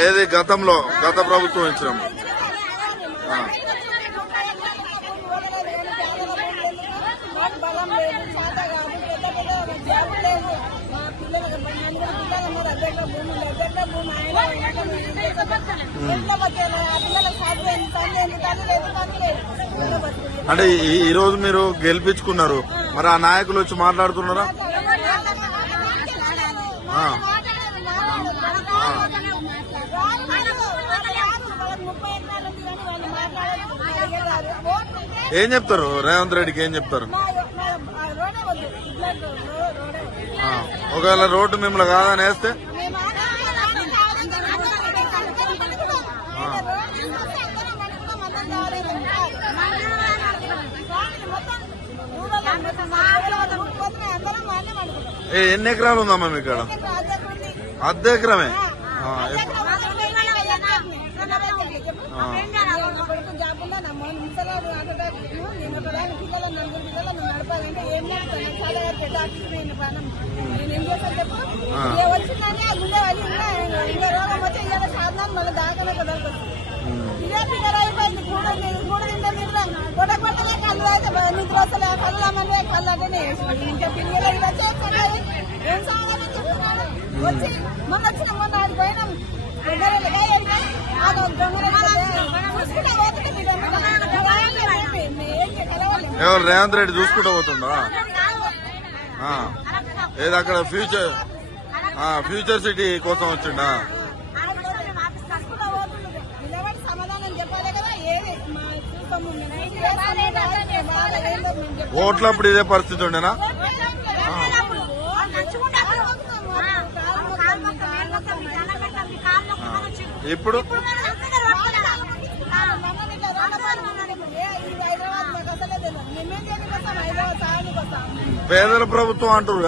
ఏది గతంలో గత ప్రభుత్వం ఇచ్చినాం ఆ. బలం లేదు చేత కాదు పెద్ద పెద్ద జాబ్ లేదు మా పిల్లలకు నలుగురు పిల్లలు ఉన్నారు అద్దెక భూమి ఉంది అద్దెక భూమి ఆయన అయినాక మేము ఏం చేస్తాం? ఎట్లా బతకాలి? ఆ పిల్లలకు చదువు ఏంటి? తల్లి ఏంటి? తల్లి లేదు తల్లి లేదు ఎట్లా బతకాలి? అంటే ఈ- ఈ రోజు మీరు గెలిపించుకున్నారు మరి ఆ నాయకులు వచ్చి మాట్లాడుతున్నారా ఏం చెప్తారు? రేవంత్ రెడ్డికి ఏం చెప్తారు? మా మా. ఒకవేళ రోడ్డు మిమ్మల్ని కాదని వేస్తే? ఎన్ని ఎకరాలు ఉందమ్మా మీకు ఇక్కడ అర్ధ ఎకరమే ఆ, ఎప్- జాబుల్లో నా మొన్న ముసలాడు ఆటోదాకు నేను ఒకదాని పిల్లలు నలుగురు పిల్లలు నడపాలంటే ఏం నడుపుతాను చాలా పెద్ద ఆఫీస్ పోయిన ప్రాణం నేను ఏం చేస్తాను చెప్పు? ఏ వచ్చిందని ఆ గుండె వాళ్ళు ఇంకా రోగం వచ్చి ఇలా సాధనం మళ్ళీ దాకనే కదలకు ఇదే ఫిగర్ అయిపోయింది కూడా నేను కూడా తింటే నిద్ర కొట్ట కొట్టలే కళ్ళు అయితే నిద్ర వస్తలే కళ్ళు అమ్మలే కళ్ళు అంటేనే ఇంకా పిల్లలు చేస్తున్నారు ఏం సాగాలని చెప్తున్నాడు వచ్చి మొన్న వచ్చిన మొన్న ఆడి పోయినాం. గొర్రెలు గాయలు ఆ దొంగలు ఎవరు రేవంత్ రెడ్డి చూసుకుంటూ పోతుండా ఏది అక్కడ ఫ్యూచర్? ఫ్యూచర్ సిటీ కోసం వచ్చిండా? నిలబడి సమాధానం ఓట్లప్పుడు ఇదే పరిస్థితి ఉండేనా? ఇప్పుడు పేదల ప్రభుత్వం అంటారు